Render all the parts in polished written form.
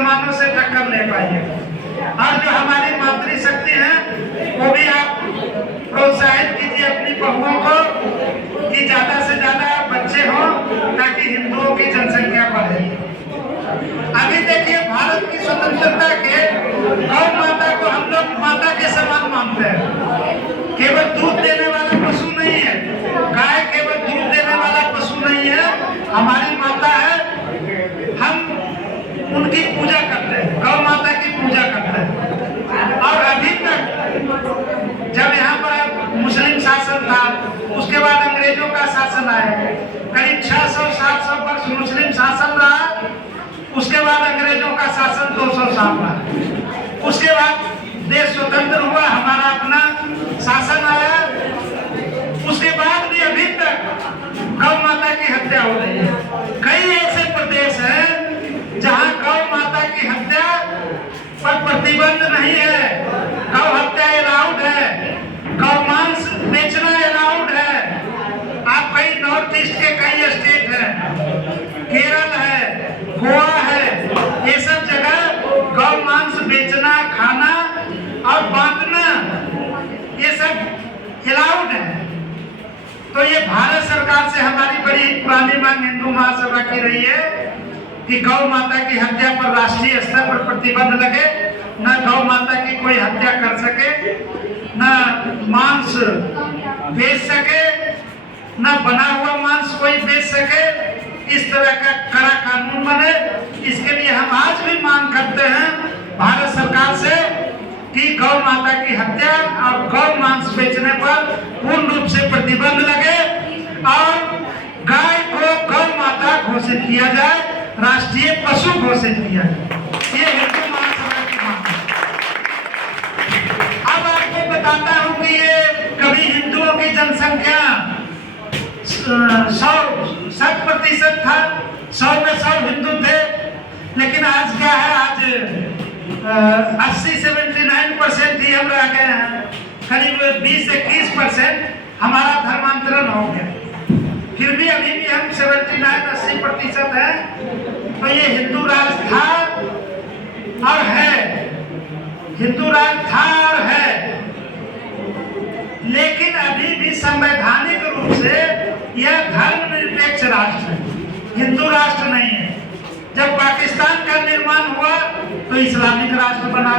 मुसलमानों से टक्कर ले पाइएगा। और जो हमारी मातृशक्ति है वो भी आप प्रोत्साहित कीजिए अपनी बहुओं को कि ज्यादा से ज्यादा बच्चे हों ताकि हिंदुओं की जनसंख्या बढ़े। अभी देखिए भारत की स्वतंत्रता के गौ माता को हम लोग माता के समान मानते हैं। केवल दूध देने वाला पशु नहीं है, गाय केवल दूध देने वाला पशु नहीं है, हमारी माता है। हम उनकी पूजा करते हैं, गौ माता की पूजा करते हैं। और अभी तक जब यहाँ पर मुस्लिम शासन था, उसके बाद अंग्रेजों का शासन आया, करीब 600-700 वर्ष मुस्लिम शासन रहा। उसके बाद अंग्रेजों का शासन 200 साल रहा। उसके बाद देश स्वतंत्र हुआ, हमारा अपना शासन आया। उसके बाद भी अभी तक गौ माता की हत्या हो रही है। कई ऐसे प्रदेश हैं जहां गौ माता की हत्या पर प्रतिबंध नहीं है, गौ हत्या अलाउड है, गौ मांस बेचना अलाउड है। आप कई नॉर्थ ईस्ट के कई स्टेट हैं, केरल है, गोवा है, ये सब जगह गौ मांस बेचना, खाना और बांटना ये सब अलाउड है। तो ये भारत सरकार से हमारी बड़ी पुरानी मांग हिंदू महासभा की रही है कि गौ माता की हत्या पर राष्ट्रीय स्तर पर प्रतिबंध लगे, न गौ माता की कोई हत्या कर सके, न मांस बेच सके, न बना हुआ मांस कोई बेच सके। इस तरह का कड़ा कानून बने। इसके लिए हम आज भी मांग करते हैं भारत सरकार से कि गौ माता की हत्या और गौ मांस बेचने पर पूर्ण रूप से प्रतिबंध लगे और गाय को गौ माता घोषित किया जाए, राष्ट्रीय पशु घोषित किया जाए। ये हिंदू महासभा की मांग है। अब आपको बताता हूं कि ये कभी हिंदुओं की जनसंख्या 100% था, 100 में 100 हिंदू थे, लेकिन आज क्या है, आज 80-79% ही हम रह गए हैं। करीब 20-21% हमारा धर्मांतरण हो गया। फिर भी अभी भी हम 79-80% है। तो ये हिंदू राष्ट्र था और है, हिंदू राष्ट्र था और है, लेकिन अभी भी संवैधानिक रूप से यह धर्मनिरपेक्ष राष्ट्र है, हिंदू राष्ट्र नहीं है। जब पाकिस्तान का निर्माण हुआ तो इस्लामिक राष्ट्र बना,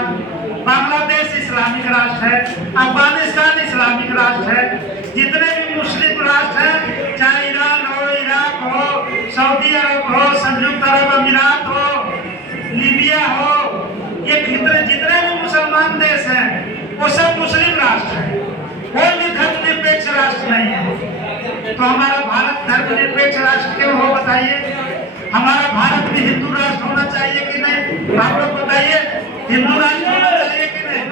बांग्लादेश इस्लामिक राष्ट्र है, अफगानिस्तान इस्लामिक राष्ट्र है। जितने भी मुस्लिम राष्ट्र हैं, चाहे ईरान हो, इराक हो, सऊदी अरब हो, संयुक्त अरब अमीरात हो, लीबिया हो, ये जितने भी मुसलमान देश हैं वो सब मुस्लिम राष्ट्र हैं, कोई भी धर्मनिरपेक्ष राष्ट्र नहीं है। तो हमारा भारत धर्मनिरपेक्ष राष्ट्र क्यों हो, बताइए? हमारा भारत भी हिंदू राष्ट्र होना चाहिए कि नहीं? आप लोग बताइए, हिंदू राष्ट्र होना चाहिए कि नहीं?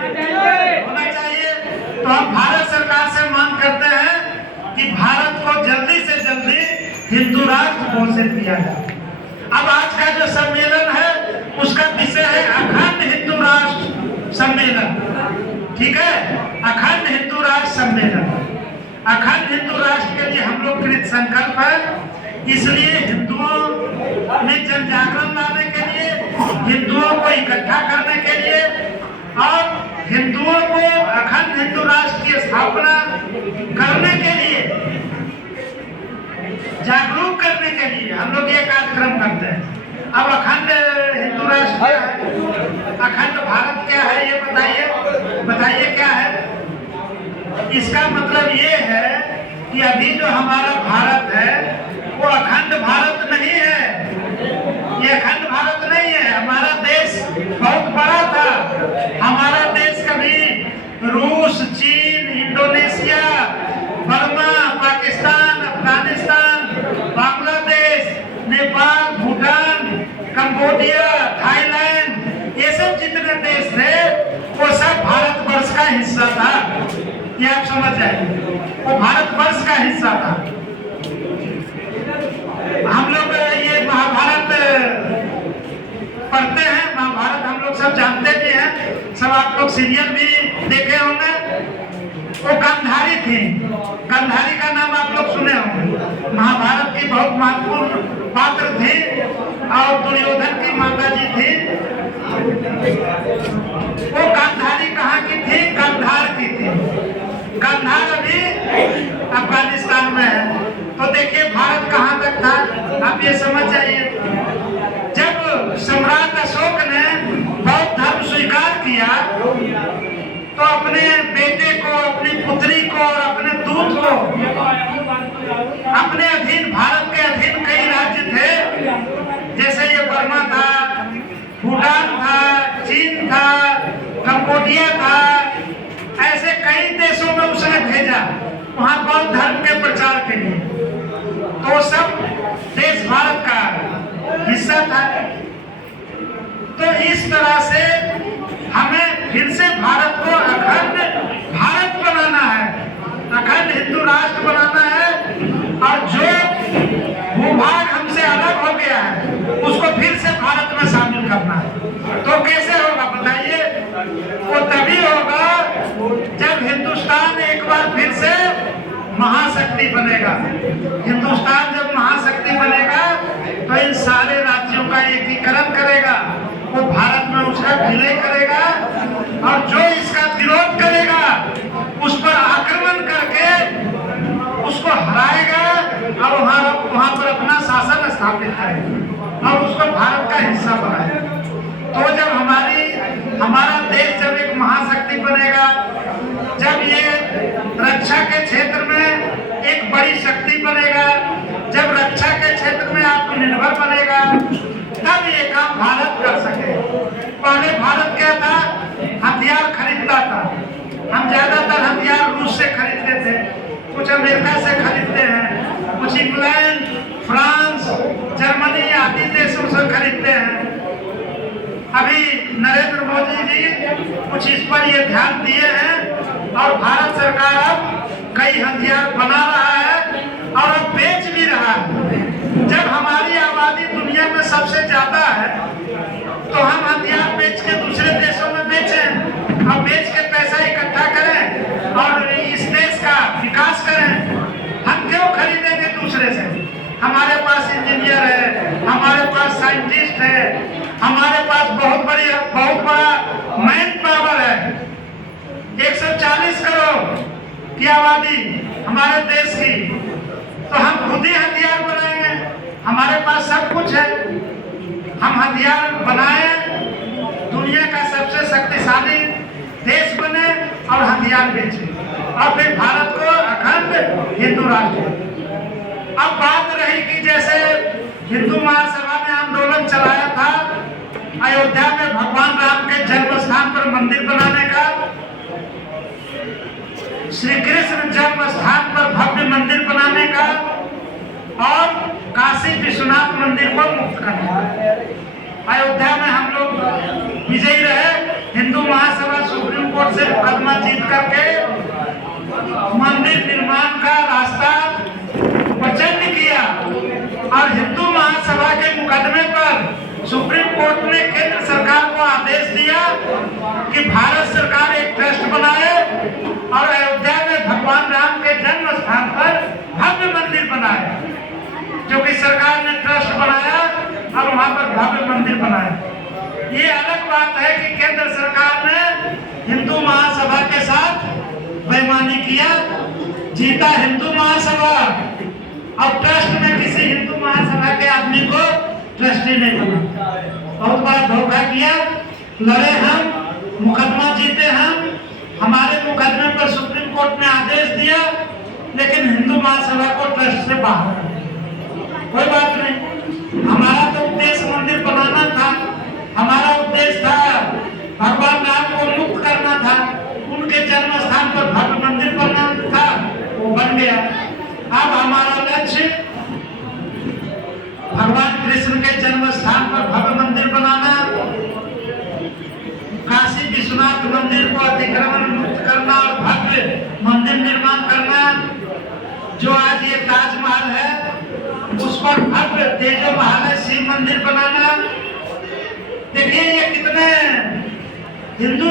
होना चाहिए। तो हम भारत सरकार से मांग करते हैं कि भारत को जल्दी से जल्दी हिंदू राष्ट्र घोषित किया जाए। अब आज का जो सम्मेलन है उसका विषय है अखंड हिंदू राष्ट्र सम्मेलन। ठीक है, अखंड हिंदू राष्ट्र सम्मेलन। अखंड हिंदू राष्ट्र के लिए हम लोग कृत संकल्प है। इसलिए हिंदुओं में जन जागरण लाने के लिए, हिंदुओं को इकट्ठा करने के लिए और हिंदुओं को अखंड हिंदू राष्ट्र की स्थापना करने के लिए, जागरूक करने के लिए हम लोग ये कार्यक्रम करते हैं। अब अखंड हिंदू राष्ट्र क्या है, अखंड भारत क्या है, ये बताइए क्या है? इसका मतलब ये है कि अभी जो हमारा भारत है वो अखंड भारत नहीं है, ये अखंड भारत नहीं है। हमारा देश बहुत बड़ा था। हमारा देश कभी रूस, चीन, Indonesia, Burma, Pakistan, Afghanistan, Bangladesh, Nepal, Bhutan, Cambodia, Thailand, ये सब जितने देश थे वो सब भारतवर्ष का हिस्सा था। ये आप समझ जाइए, वो भारतवर्ष का हिस्सा था। हम लोग ये महाभारत पढ़ते हैं, महाभारत हम लोग सब जानते भी हैं, सब आप लोग सीरियल भी देखे होंगे। वो गांधारी थी, गांधारी का नाम आप लोग सुने होंगे। महाभारत की बहुत महत्वपूर्ण पात्र थी और दुर्योधन की माता जी थी को अपने अधीन, भारत के अधीन कई राज्य थे, जैसे ये बर्मा था, भूटान था, चीन था, कंबोडिया था, ऐसे कई देशों में उसने भेजा वहां बौद्ध धर्म के प्रचार के लिए। तो सब देश भारत का हिस्सा था। तो इस तरह से हमें फिर से भारत को अखंड भारत बनाना है, अखंड हिंदू राष्ट्र बनाना है, और जो भूभाग हमसे अलग हो गया है उसको फिर से भारत में शामिल करना है। तो कैसे होगा बताइए? वो तभी होगा जब हिंदुस्तान एक बार फिर से महाशक्ति बनेगा। हिंदुस्तान जब महाशक्ति बनेगा तो इन सारे राज्यों का एकीकरण करेगा, वो भारत में उसका विलय करेगा, और जो इसका विरोध करेगा उस पर आक्रमण करके उसको हराएगा और वहां पर अपना शासन स्थापित करेगा और उसको भारत का हिस्सा बनाएगा। तो जब हमारा देश जब एक महाशक्ति बनेगा, जब ये रक्षा के क्षेत्र में एक बड़ी शक्ति बनेगा, जब रक्षा के क्षेत्र में आत्मनिर्भर बनेगा, तब ये काम भारत कर सके। पहले भारत क्या था? हथियार खरीदता था। हम ज्यादातर हथियार रूस से खरीदते थे, कुछ अमेरिका से खरीदते हैं, कुछ इंग्लैंड, फ्रांस, जर्मनी आदि देशों से खरीदते हैं। अभी नरेंद्र मोदी जी कुछ इस पर ये ध्यान दिए हैं और भारत सरकार अब कई हथियार बना रहा है और अब बेच भी रहा है। जब हमारी आबादी दुनिया में सबसे ज्यादा है तो हम हथियार बेच के दूसरे देशों में बेचें और बेच के पैसा इकट्ठा करें और इस देश का विकास करें। हम क्यों खरीदेंगे दूसरे से? हमारे पास इंजीनियर है, हमारे पास साइंटिस्ट है, हमारे पास बहुत बड़ा मैन पावर है। 140 करोड़ की आबादी हमारे देश की, तो हम खुद ही हथियार बनाएंगे। हमारे पास सब कुछ है, हम हथियार बनाएं, दुनिया का सबसे शक्तिशाली देश बने और हथियार बेचें और फिर भारत को अखंड हिंदू राष्ट्र। अब बात रही कि जैसे हिंदू महासभा ने आंदोलन चलाया था अयोध्या में भगवान राम के जन्म स्थान पर मंदिर बनाने का, श्री कृष्ण जन्म स्थान पर भव्य मंदिर बनाने का और काशी विश्वनाथ मंदिर को मुक्त करने का। अयोध्या में हम लोग विजयी रहे। हिंदू महासभा सुप्रीम कोर्ट से मुकदमा जीत करके मंदिर निर्माण का रास्ता प्रचंड किया और हिंदू महासभा के मुकदमे पर सुप्रीम कोर्ट ने केंद्र सरकार को आदेश दिया कि भारत सरकार एक ट्रस्ट बनाए और अयोध्या में भगवान राम के जन्म स्थान पर भव्य मंदिर बनाए। क्योंकि सरकार ने ट्रस्ट बनाया और वहां पर भव्य मंदिर बनाया। ये अलग बात है कि केंद्र सरकार ने हिंदू महासभा के साथ बेईमानी किया, जीता हिंदू महासभा और ट्रस्ट में किसी हिंदू महासभा के आदमी को ट्रस्टी नहीं बना। बहुत बड़ा धोखा किया, लड़े हम, मुकदमा जीते हम, हमारे मुकदमे पर सुप्रीम कोर्ट ने आदेश दिया, लेकिन हिंदू महासभा को ट्रस्ट से बाहर। कोई बात नहीं, हमारा तो उद्देश्य मंदिर बनाना था, हमारा उद्देश्य था भगवान राम को मुक्त करना था, उनके जन्म स्थान पर भव्य मंदिर बनाना था, वो बन गया। अब हमारा लक्ष्य भगवान कृष्ण के जन्म स्थान पर भव्य मंदिर बनाना, काशी विश्वनाथ मंदिर को अतिक्रमण मुक्त करना और भव्य मंदिर निर्माण करना। जो आज ये ताजमहल है उस पर भव्य तेजो महाल शिव मंदिर बनाना। देखिए ये कितने हिंदू